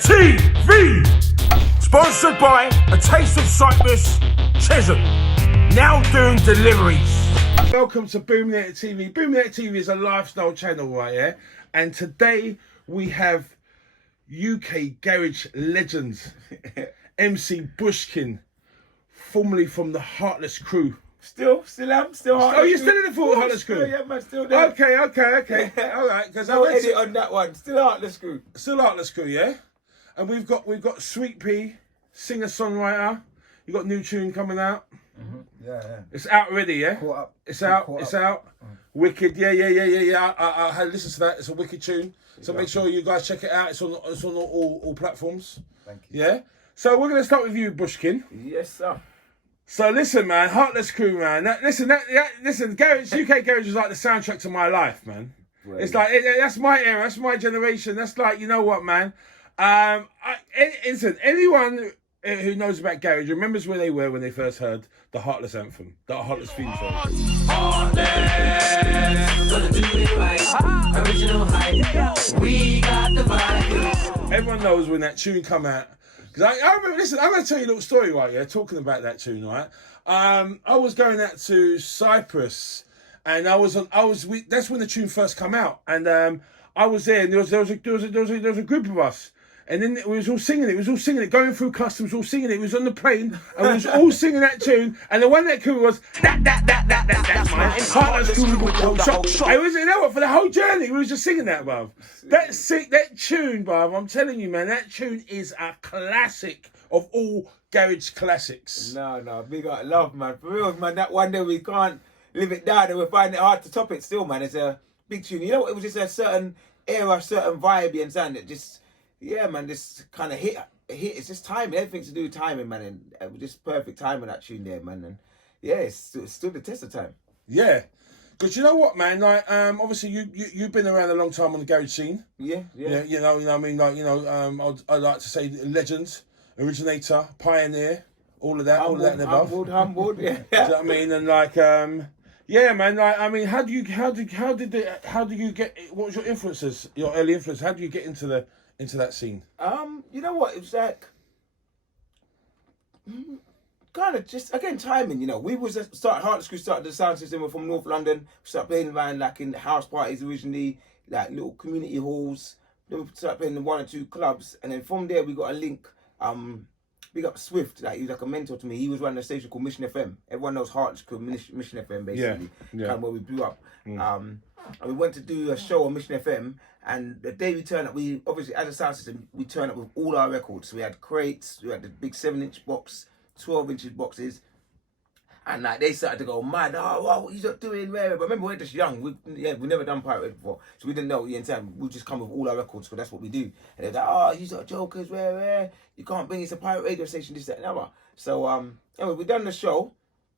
TV. Sponsored by A Taste of Cyprus, Chisholm. Now doing deliveries. Welcome to Boomletter TV. Boomletter TV is a lifestyle channel, right here. And today we have UK garage legends, MC Bushkin, formerly from the Heartless Crew. Still Heartless. Oh, you're still in the full Heartless Crew? Yeah, man, still there. Okay. All right. Because no edit on that one. Still Heartless Crew. Still Heartless Crew, yeah? And we've got Sweet Pea, singer-songwriter. You got new tune coming out. Mm-hmm. Yeah. It's out already, yeah? Caught up. It's out. Wicked, yeah. I had listened to that. It's a wicked tune. So make sure you guys check it out. It's on all platforms. Thank you. Yeah? So we're going to start with you, Bushkin. Yes, sir. So listen, man, Heartless Crew, man. Listen, garage, UK garage is like the soundtrack to my life, man. Right. It's like, that's my era, that's my generation. That's like, you know what, man? Listen, anyone who knows about garage remembers where they were when they first heard the Heartless anthem, the Heartless theme song. We got the vibe. Everyone knows when that tune come out. Because I remember, listen, I'm going to tell you a little story right here, talking about that tune, right? I was going out to Cyprus, and that's when the tune first come out, and I was there, and there was a group of us, and then we was all singing it, going through customs, all singing it. It was on the plane, and we was all singing that tune, and the one that cool was that's mine. Heartless Crew with the whole shop. It was, you know what, for the whole journey, we was just singing that, bruv. That tune, bruv, I'm telling you, man, that tune is a classic of all garage classics. No, big up love, man. For real, man, that one day we can't live it down, and we find it hard to top it still, man. It's a big tune. You know what, it was just a certain era, certain vibe and sound that just, yeah, man, this kind of hit. It's just timing. Everything to do with timing, man, and just perfect timing that tune there, man. And yeah, it's stood the test of time. Yeah, because you know what, man. Like, obviously you've been around a long time on the garage scene. Yeah. You know, I mean, like, you know, I'd like to say legend, originator, pioneer, all of that, and above. Humbled, yeah. Do you know what I mean? And like, yeah, man. Like, I mean, how do you get? What was your influences? Your early influence? How do you get into that scene? You know what? It was like kind of just again timing. You know, we was Heartless Crew started the sound system. We're from North London. We started playing around like in house parties originally, like little community halls. Then we started playing in 1 or 2 clubs, and then from there we got a link. Big up Swift, like he was like a mentor to me. He was running a station called Mission FM. Everyone knows Heartless Crew, Mission FM, basically. Yeah. Kind of where we blew up. And we went to do a show on Mission FM, and the day we turned up, we obviously, as a sound system, we turned up with all our records. So we had crates, we had the big 7-inch box, 12-inch boxes, and like they started to go mad. Oh, wow, what you not doing? But remember, we're just young. We never done pirate radio before, so we didn't know. In time, we just come with all our records because that's what we do. And they're like, oh, you got jokers, where you can't bring it to pirate radio station, this, that, and other. So anyway, we done the show,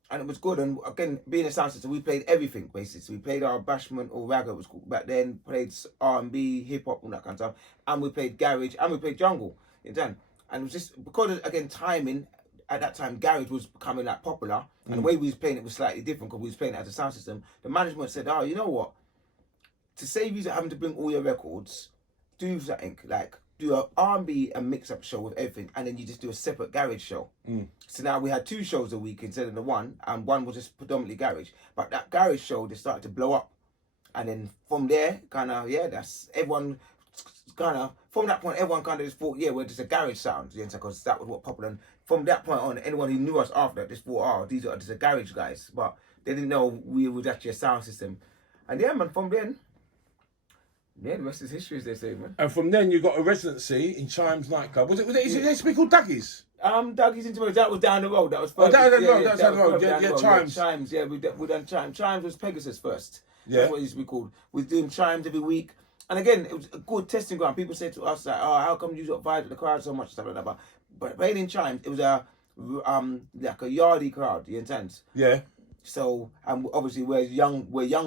and it was good. And again, being a sound system, we played everything basically. So we played our bashment or ragga, it was called back then. Played R&B, hip hop, all that kind of stuff, and we played garage, and we played jungle. You know, and it was just because of, again, timing. At that time, garage was becoming like popular, and the way we was playing it was slightly different because we was playing it as a sound system. The management said, "Oh, you know what? To save you having to bring all your records, do something like do a R&B and mix up show with everything, and then you just do a separate garage show." So now we had 2 shows a week instead of the one, and one was just predominantly garage. But that garage show just started to blow up, and then from there, kind of that's everyone. Kind of from that point, everyone kind of just thought, we're just a garage sound, because that was what popular. And from that point on, anyone who knew us after that just thought, oh, these are just a garage guys, but they didn't know we was actually a sound system. And yeah, man, from then, the rest is history, as they say, man. And from then, you got a residency in Chimes nightclub. Is it used to be called Dougie's? Dougie's Intimate. That was down the road. That was further. Down the road. Yeah, Chimes. Chimes. Yeah, we done Chimes. Chimes was Pegasus first. Yeah. That's what it used to be called. We was doing Chimes every week. And again, it was a good testing ground. People said to us, like, oh, how come you got vibes with the crowd so much, stuff like that. But playing in Chimes, it was like a yardie crowd, you understand? Yeah. So, and obviously we're young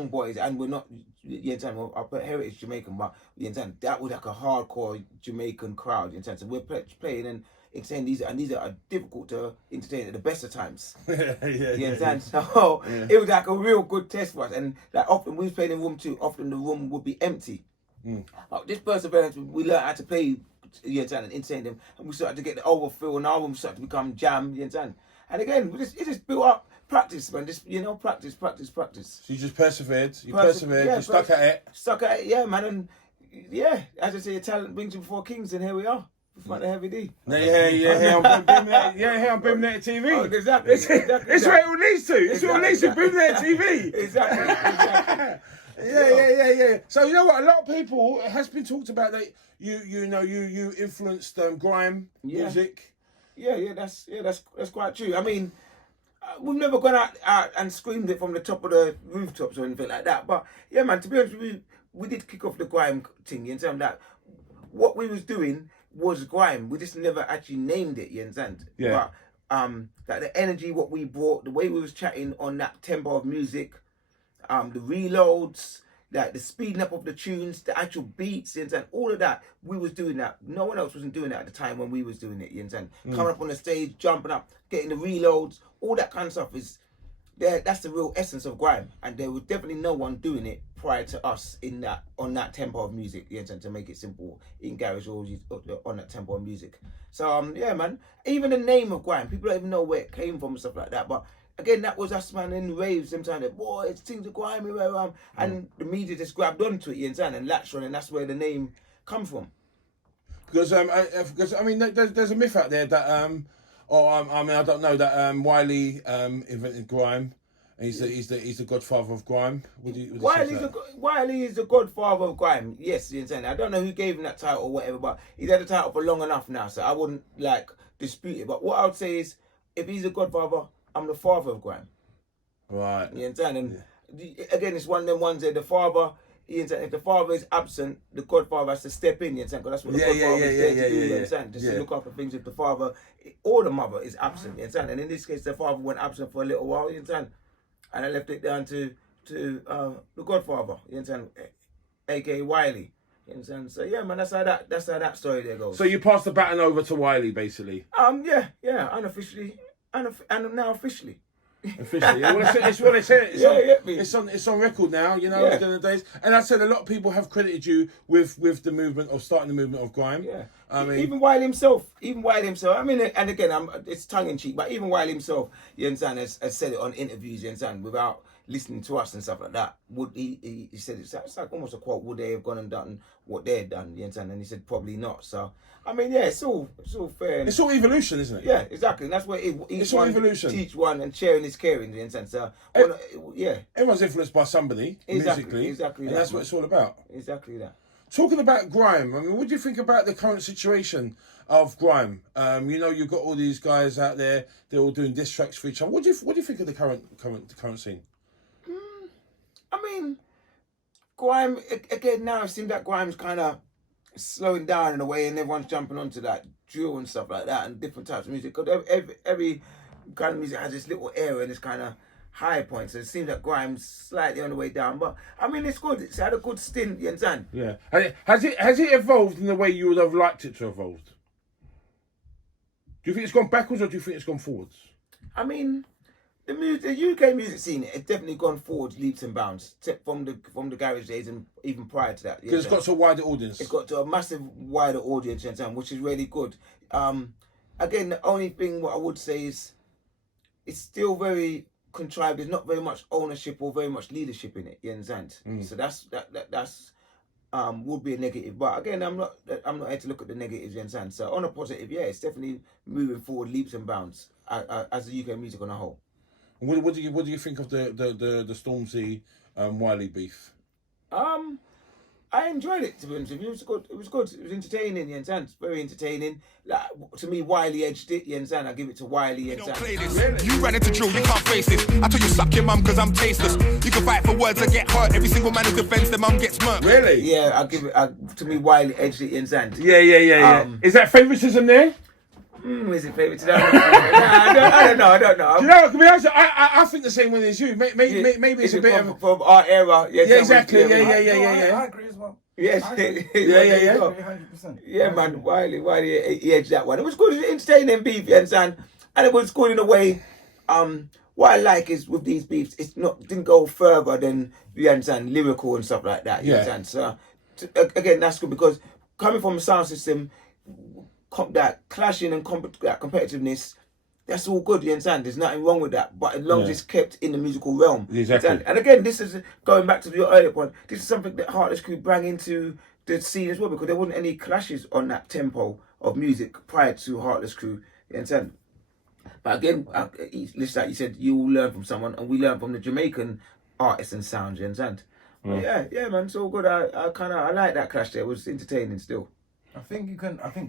boys, and we're not, you understand, our heritage Jamaican, but you understand, that was like a hardcore Jamaican crowd, you understand? So we're playing and entertain these are difficult to entertain at the best of times. You understand? So it was like a real good test for us, and like often we was playing in room 2, often the room would be empty. This perseverance, we learned how to play, you understand, and entertain them, and we started to get the overfill, and our album started to become jam, you understand. And again, it just built up practice, man. Just practice. So you just persevered. You persevered. You stuck at it. Stuck at it, yeah, man. And yeah, as I say, your talent brings you before kings, and here we are. Front of Heavy D. Yeah, on Boomnet TV. Oh, exactly. It's where it all leads to. It's where it all leads to, Boomnet TV. Exactly. Yeah. So you know what? A lot of people, it has been talked about that you influenced grime music. Yeah, that's quite true. I mean, we've never gone out and screamed it from the top of the rooftops or anything like that. But yeah, man, to be honest with you, we did kick off the grime thing. You understand that? What we was doing was grime. We just never actually named it. You understand? Yeah. But like the energy, what we brought, the way we was chatting on that tempo of music, the reloads, like the speeding up of the tunes, the actual beats, you understand? All of that, we was doing that. No one else wasn't doing that at the time when we was doing it, you understand? Coming up on the stage, jumping up, getting the reloads, all that kind of stuff is there. That's the real essence of grime. And there was definitely no one doing it prior to us on that tempo of music, you understand? To make it simple in garage or on that tempo of music. So yeah, man. Even the name of grime, people don't even know where it came from and stuff like that. But again, that was us, man, in raves, sometimes that, boy, it's things are grimy, and the media just grabbed onto it, you understand, and latched on, and that's where the name come from. Because I mean, there's a myth out there that I don't know that Wiley invented grime. He's the godfather of grime. Wiley is the godfather of grime. Yes, you understand. I don't know who gave him that title or whatever, but he's had the title for long enough now, so I wouldn't dispute it. But what I would say is, if he's a godfather, I'm the father of grime. Right. You understand? And again, it's one of them ones that the father, you understand, if the father is absent, the godfather has to step in, you understand? Because that's what the godfather is there to do, you understand? Just to look after things if the father or the mother is absent, you understand? And in this case, the father went absent for a little while, you understand? And I left it down to the godfather, you understand? A.K.A. Wiley. You understand? So yeah, man, that's how that story there goes. So you passed the baton over to Wiley, basically? Yeah, unofficially. And now officially. Officially, yeah. Well, it's what I said. It's on record now. You know, in the days. And I said a lot of people have credited you with the movement of starting the movement of grime. Yeah, I mean, even Wiley himself. I mean, and again, it's tongue in cheek, but even Wiley himself, you understand, has said it on interviews, you understand, without listening to us and stuff like that. Would he said it's like almost a quote. Would they have gone and done what they had done? You understand? And he said probably not. So. I mean, yeah, it's all fair. It's all evolution, isn't it? Yeah, exactly. And that's where it's all evolution. Teach one and sharing is caring, in a sense. So, yeah. Everyone's influenced by somebody, musically. Exactly. And that's what it's all about. Exactly that. Talking about grime, I mean, what do you think about the current situation of grime? You've got all these guys out there, they're all doing diss tracks for each other. What do you think of the current scene? I mean, grime, again, now it seems that grime's kind of slowing down in a way, and everyone's jumping onto that drill and stuff like that, and different types of music. Because every kind of music has this little area and this kind of high point. So it seems that grime's slightly on the way down, but I mean, it's good. It's had a good stint. You understand? Yeah. Has it evolved in the way you would have liked it to evolve? Do you think it's gone backwards or do you think it's gone forwards? I mean, the UK music scene has definitely gone forward leaps and bounds from the garage days and even prior to that. Because it's got to a wider audience. It's got to a massive wider audience, which is really good. Again, the only thing what I would say is it's still very contrived. There's not very much ownership or very much leadership in it. You understand? So that's would be a negative. But again, I'm not here to look at the negatives. You understand? So on a positive, yeah, it's definitely moving forward leaps and bounds as the UK music on a whole. What do you think of the Stormzy Wiley beef? I enjoyed it, to be honest with you. It was good. It was good. It was entertaining, you understand? Very entertaining. Like, to me, Wiley edged it, you understand? I give it to Wiley, you understand? Don't play this. You ran into drill, you can't face this. I told you suck your mum because I'm tasteless. You can fight for words and get hurt. Every single man who defends their mum gets murked. Really? Yeah, I give it. To me, Wiley edged it, you understand? Yeah. Is that favouritism there? Is it favouritism? I don't know. Do you know, to be honest, I think the same way as you. Maybe it's a bit from our era. Yeah, exactly. Yeah. I agree as well. Yes. Yeah. 100%. Yeah, man. Wiley, he edged that one. It was good. It was entertaining beef, you understand? And it was good in a way. What I like is with these beefs, didn't go further than, you understand, lyrical and stuff like that. You understand? So again, that's good because coming from a sound system, that clashing and that competitiveness, that's all good. You understand? There's nothing wrong with that, but as long as it's kept in the musical realm. Exactly. And again, this is going back to your earlier point. This is something that Heartless Crew bring into the scene as well because there wasn't any clashes on that tempo of music prior to Heartless Crew. You understand? But again, listen, like you said, you will learn from someone, and we learn from the Jamaican artists and sounds. You understand? Yeah, man, it's all good. I like that clash there. It was entertaining still. I think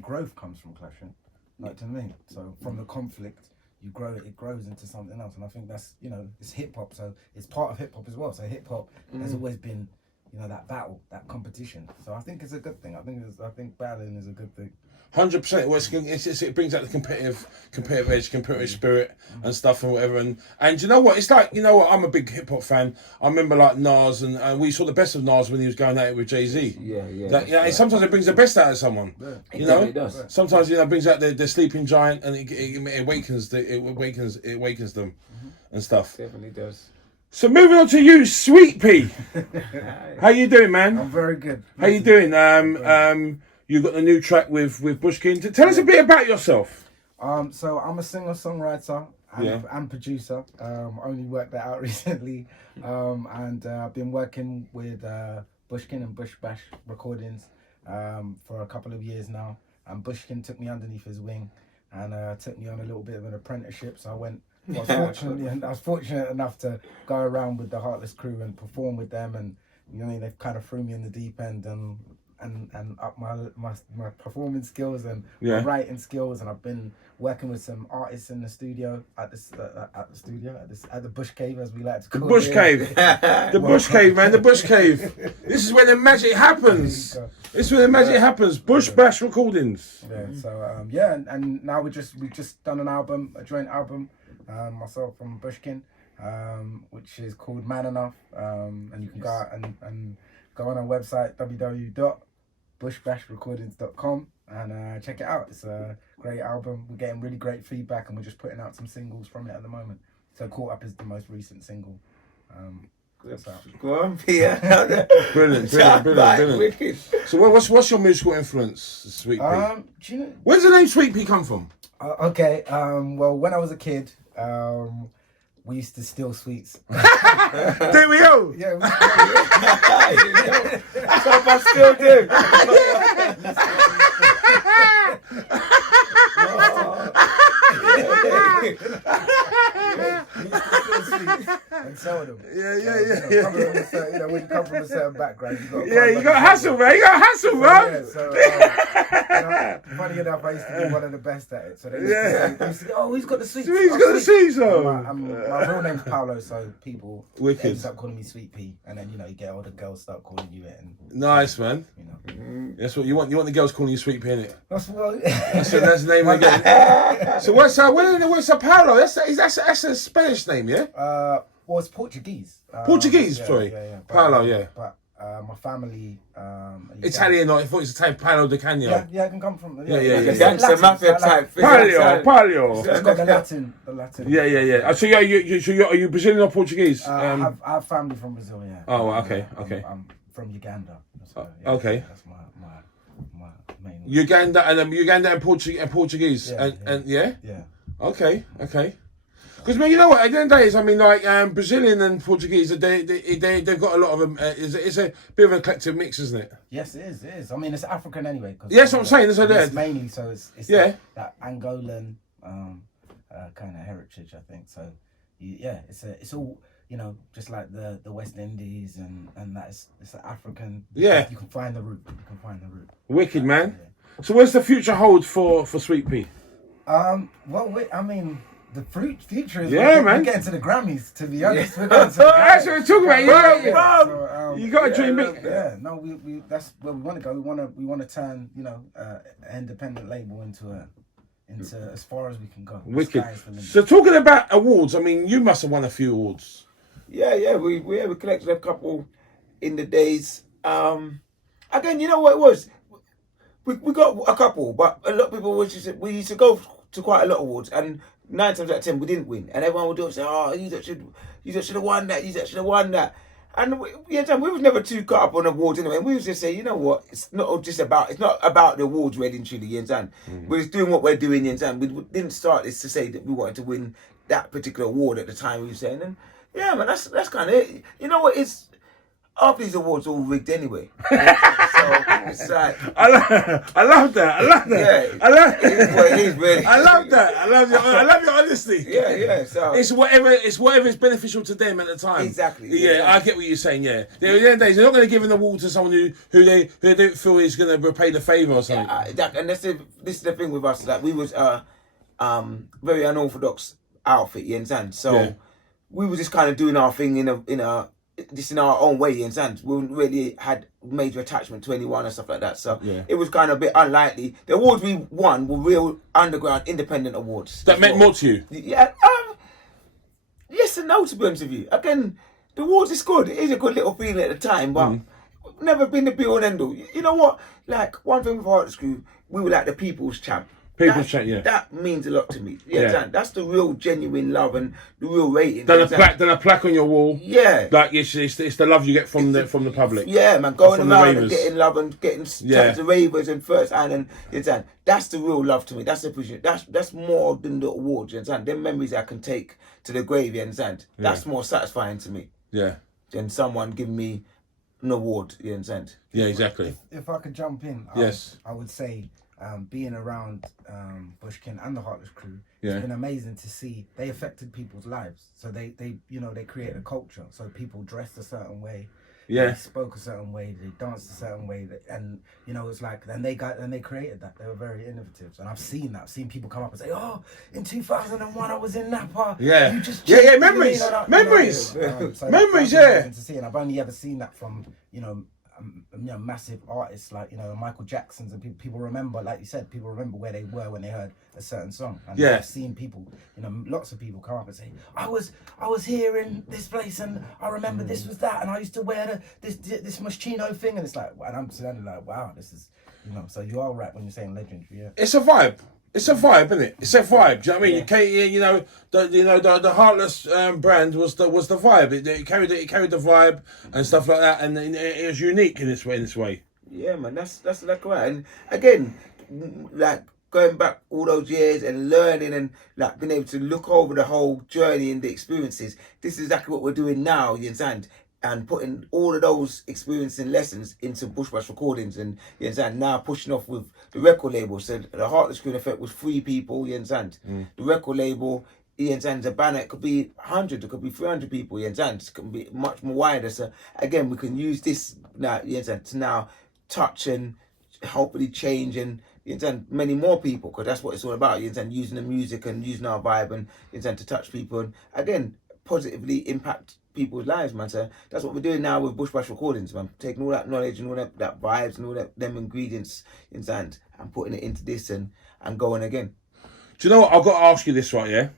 growth comes from clashing, like to me. So from the conflict, you grow it grows into something else. And I think that's, it's hip hop, so it's part of hip hop as well. So hip hop has always been, that battle, that competition. So I think it's a good thing. I think battling is a good thing. 100%. Well, it brings out the competitive edge, competitive spirit and stuff and whatever. And you know what? It's like, I'm a big hip hop fan. I remember like Nas and we saw the best of Nas when he was going at it with Jay-Z. Yeah. Sometimes it brings the best out of someone. Yeah. It does. Sometimes it brings out the sleeping giant and it awakens them and stuff. Definitely does. So moving on to you, Sweet Pea. How you doing, man? I'm very good. How you doing? You got the new track with Bushkin. Tell us a bit about yourself. So I'm a singer-songwriter and producer. Only worked that out recently. And I've been working with Bushkin and Bush Bash Recordings for a couple of years now. And Bushkin took me underneath his wing and took me on a little bit of an apprenticeship. So I was fortunate enough to go around with the Heartless Crew and perform with them. And they kind of threw me in the deep end and up my performing skills and my writing skills, and I've been working with some artists in the studio at the Bush Cave, as we like to call it. Bush Cave. The Bush Cave, man, the Bush Cave. This is where the magic happens. This is where the magic happens. Bush Bash Recordings. Yeah, so and now we've just done an album, a joint album, myself and Bushkin, which is called Man Enough, and you can go out and go on our website www.bushbashrecordings.com and check it out. It's a great album. We're getting really great feedback and we're just putting out some singles from it at the moment. So Caught Up is the most recent single. That's out. Go on, Peter. Brilliant. Wicked. So what's your musical influence, Sweet Pea? Do you know? Where's the name Sweet Pea come from? Okay. Well, when I was a kid, we used to steal sweets. There we go. Yeah. That's what I still do. And sell them. Yeah. When you come from a certain background, You got hustle, man. You got hustle, bro. Funny enough, I used to be one of the best at it. So they used to say, "Oh, he's got the sweets." He's got the sweets, though. My real name's Paolo, so people Wicked. end up calling me Sweet Pea, and then you get all the girls start calling you it, and nice, man. That's what you want. You want the girls calling you Sweet Pea, innit? That's what. That's the name again. So what's Paolo? That's a Spanish name, yeah? Well, it's Portuguese. Portuguese, sorry. Yeah. Paolo, yeah. But my family. Italian, I thought it was the type Paolo de Cagno. Yeah, it can come from. Yeah. Gangster mafia type. Palio. It's got the Latin. Yeah. So are you Brazilian or Portuguese? I have family from Brazil. Yeah. Oh, okay. I'm from Uganda. So, okay. That's my main. Uganda and Portuguese. Yeah. Yeah. Okay. Because man, you know what? At the end of the day, I mean, like Brazilian and Portuguese, they've got a lot of them. It's a bit of an eclectic mix, isn't it? Yes, it is. I mean, it's African anyway. Yes, what I'm saying. That's what it's mainly, so it's that Angolan kind of heritage, I think. So it's all just like the West Indies and that it's African. Yeah, you can find the root. Wicked, man. Yeah. So where's the future hold for Sweet Pea? The future is man. We're getting to the Grammys, to be honest. We're That's what we're talking about. So, you got to dream big. Yeah, no, we that's where we want to go. We want to turn an independent label into as far as we can go. Wicked. So talking about awards, I mean, you must have won a few awards. Yeah. We collected a couple in the days. Again, you know what it was? We got a couple, but a lot of people we used to go to quite a lot of awards, and 9 times out of 10 we didn't win, and everyone would do it, say, "Oh, you should have won that. You should have won that." And we was never too caught up on awards anyway. We was just say, you know what, it's not about the awards really and truly, you understand? We're just doing what we're doing, you understand? We didn't start this to say that we wanted to win that particular award at the time, we were saying. And yeah, man, that's kind of it. You know what, it's half these awards are all rigged anyway. So it's like I love that. Yeah, I love it is what it is, really. I love that. I love your honesty. Yeah. So It's whatever is beneficial to them at the time. Exactly, Yeah, yeah. I get what you're saying. Yeah. At the end of the day, they're not going to give an award to someone who they don't feel is going to repay the favour or something. and this is the thing with us, that we was very unorthodox outfit, you understand? So Yeah. we were just kind of doing our thing in our own way, you understand? We really had major attachment to anyone and stuff like that. So Yeah. it was kind of a bit unlikely. The awards we won were real underground independent awards. That meant more to you. Yeah. Yes and no, to be honest with you. Again, the awards is good. It is a good little feeling at the time, but never been the be all and end all. You know what? Like, one thing with Heartless Crew, we were like the people's champ. That means a lot to me. Yeah. That's the real genuine love and the real rating. Then a plaque on your wall. Yeah. Like it's the love you get from the public. Yeah, man, going From the around and ravers. getting love and getting chatting to ravers and first hand, and you understand? That's the real love to me. That's appreciation. That's more than the awards. You understand? Them memories I can take to the grave. You understand? That's more satisfying to me Yeah. than someone giving me an award. You understand? Yeah, exactly. If I could jump in, Yes. I would say being around Bushkin and the Heartless Crew, Yeah. it's been amazing to see. They affected people's lives. So they created a culture. So people dressed a certain way. Yeah. They spoke a certain way. They danced a certain way. And it's like, then they created that. They were very innovative. And I've seen that. I've seen people come up and say, "Oh, in 2001 I was in Napa." Yeah. You just Yeah, changed me," memories. Memories, So that's yeah. amazing to see. And I've only ever seen that from massive artists like Michael Jackson's, and people remember, like you said, people remember where they were when they heard a certain song. And Yeah. I've seen people, lots of people come up and say, I was here in this place and I remember this was that, and I used to wear this Moschino thing, and it's like, and I'm standing like, wow, this is, so you are right when you're saying legendary. Yeah. It's a vibe. It's a vibe, isn't it? It's a vibe. Do you know what I mean? The Heartless brand was the vibe. It carried the vibe and stuff like that, and it was unique in this way. Yeah, man, that's like right. And again, like going back all those years and learning and like being able to look over the whole journey and the experiences. This is exactly what we're doing now, you understand? And putting all of those experiences and lessons into Bush Bash Recordings, and you understand, now pushing off with the record label. So the Heartless Crew Effect was 3 people, you understand? The record label, you understand, the banner, it could be 100, it could be 300 people, you understand? It can be much more wider. So again, we can use this now, you understand, to now touch and hopefully change and, you understand, many more people, because that's what it's all about, you understand, using the music and using our vibe and, you understand, to touch people and again, positively impact people's lives, man. So that's what we're doing now with Bush Bash Recordings, man. Taking all that knowledge and all that vibes and all them ingredients inside and putting it into this and going again. Do you know what? I've got to ask you this, right? Yeah.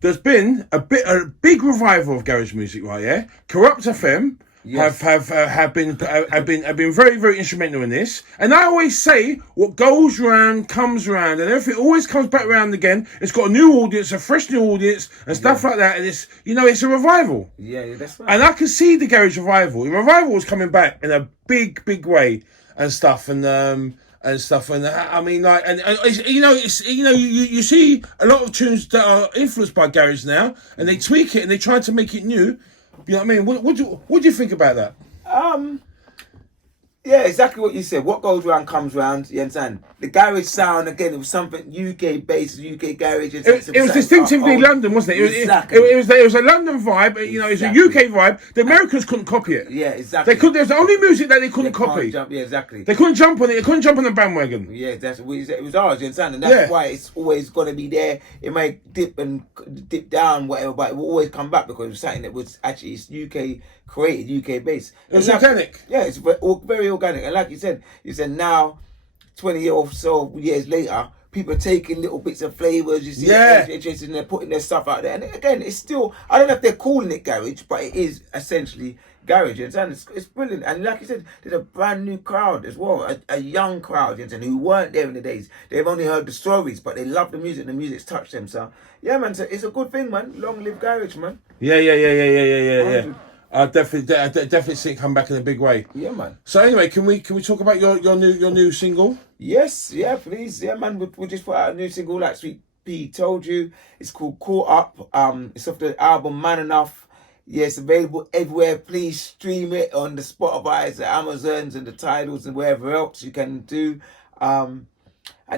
There's been a big revival of garage music, right? Yeah. Corrupt FM. Yes. Have been very, very instrumental in this, and I always say what goes round comes round, and everything always comes back round again. It's got a new audience, a fresh new audience, and stuff like that, and it's it's a revival. Yeah, that's right. And I can see the garage revival. The revival is coming back in a big way and stuff, and stuff, and I mean, like, and you see a lot of tunes that are influenced by garage now, and they tweak it and they try to make it new. You know what I mean? What do you think about that? Yeah, exactly what you said. What goes round comes round. You understand? The garage sound, again, it was something UK based, UK garage. It was distinctively London, wasn't it? Exactly. It was a London vibe. It was a UK vibe. The Americans couldn't copy it. Yeah, exactly. There's the only music that they couldn't copy. Yeah, exactly. They couldn't jump on it. They couldn't jump on the bandwagon. Yeah, it was ours, you understand? And that's why it's always going to be there. It may dip down, whatever, but it will always come back because it's something that was actually, it's UK created, UK based. It was organic. Yeah, it's very organic. And like you said now, 20 or so years later, people are taking little bits of flavours, you see, and they're putting their stuff out there. And again, it's still, I don't know if they're calling it garage, but it is essentially garage, and it's brilliant. And like you said, there's a brand new crowd as well, a young crowd, who weren't there in the days. They've only heard the stories, but they love the music, and the music's touched them. So yeah, man, so it's a good thing, man. Long live garage, man. Yeah. I definitely see it come back in a big way. Yeah, man. So anyway, can we talk about your new single? Yes, yeah, please. Yeah, man, we just put out a new single like Sweet P told you. It's called Caught Up. It's off the album Man Enough. Yeah, it's available everywhere. Please stream it on the Spotify's, the Amazons and the Tidals and wherever else you can do. And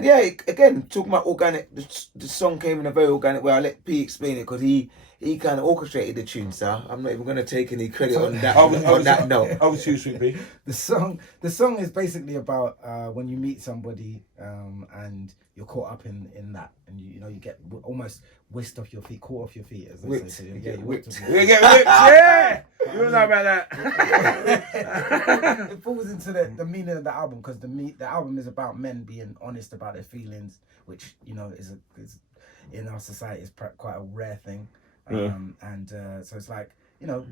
yeah, again, talking about organic, the song came in a very organic way. I'll let P explain it because he kind of orchestrated the tune, so I'm not even going to take any credit on that note. Over to you, Sweet P. The song is basically about when you meet somebody and you're caught up in that, and you get almost whisked off your feet, caught off your feet, as they Whipped. say. So You get whipped. We get whipped, yeah! You don't know about that. It falls into the meaning of the album because the album is about men being honest about their feelings, which is in our society is quite a rare thing. So it's like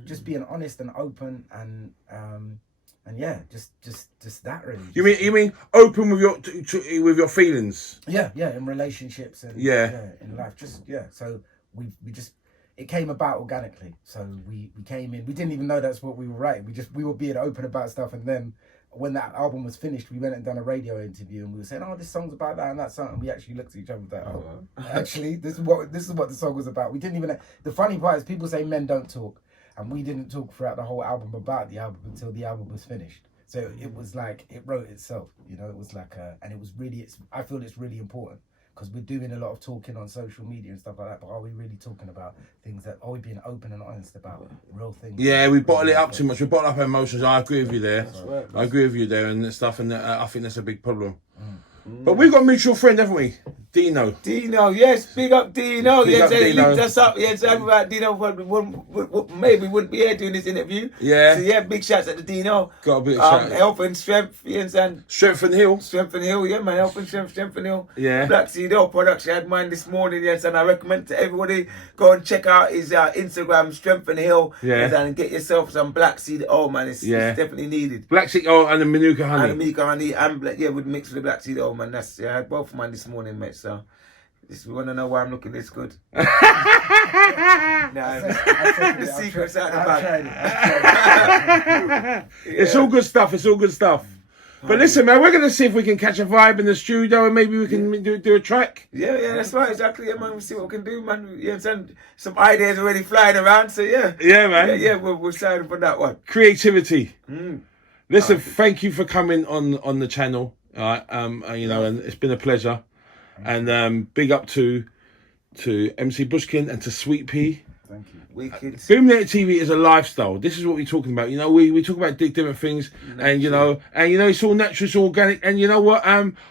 just being honest and open and yeah, just that really. You mean open with your feelings? Yeah, in relationships and in life. So it came about organically. So we came in. We didn't even know that's what we were writing. We were being open about stuff, and then when that album was finished, we went and done a radio interview, and we were saying, "Oh, this song's about that and that song." And we actually looked at each other and like, "Oh, actually, this is what the song was about." We didn't even. The funny part is, people say men don't talk, and we didn't talk throughout the whole album about the album until the album was finished. So it was like it wrote itself. It was like and it was really. I feel it's really important. Because we're doing a lot of talking on social media and stuff like that, but are we really talking about things are we being open and honest about real things? Yeah, we bottle it up too much. We bottle up our emotions. I agree with you there. I agree with you there and stuff, and I think that's a big problem. But we've got a mutual friend, haven't we? Dino, yes, big up Dino. Big up Dino. Lift us up. Yeah, so about Dino, maybe we wouldn't be here doing this interview. Yeah. So yeah, big shouts at the Dino. Got a bit of shout. Health and strength, you understand? Strength and Hill. Strength and Hill, yeah, man. Health and strength and Hill. Yeah. Black Seed Oil products. I had mine this morning, yes, and I recommend to everybody go and check out his Instagram, Strength and Hill. Yeah. And get yourself some Black Seed Oil, man. It's definitely needed. Black Seed Oil and the Manuka honey. And the Manuka honey and with mixed with the Black Seed Oil, man. I had both of mine this morning, mate. So, we want to know why I'm looking this good. The secret's out the bag. It's all good stuff. But listen, man, we're gonna see if we can catch a vibe in the studio and maybe we can do a track. Yeah, that's right, exactly. Yeah, man, we'll see what we can do, man. Yeah, some ideas already flying around. So yeah, man. Yeah, we're excited for that one. Creativity. Listen, thank you for coming on the channel. All right, and it's been a pleasure. And big up to MC Bushkin and to Sweet P. Thank you. Wicked. Boomnet TV is a lifestyle. This is what we're talking about. We talk about different things, and it's all natural, it's all organic. And you know what?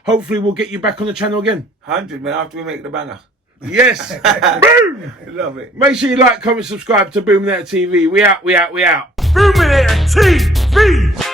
Hopefully we'll get you back on the channel again. 100, man. After we make the banger. Yes. Boom. Love it. Make sure you like, comment, subscribe to Boomnet TV. We out. Boomnet TV.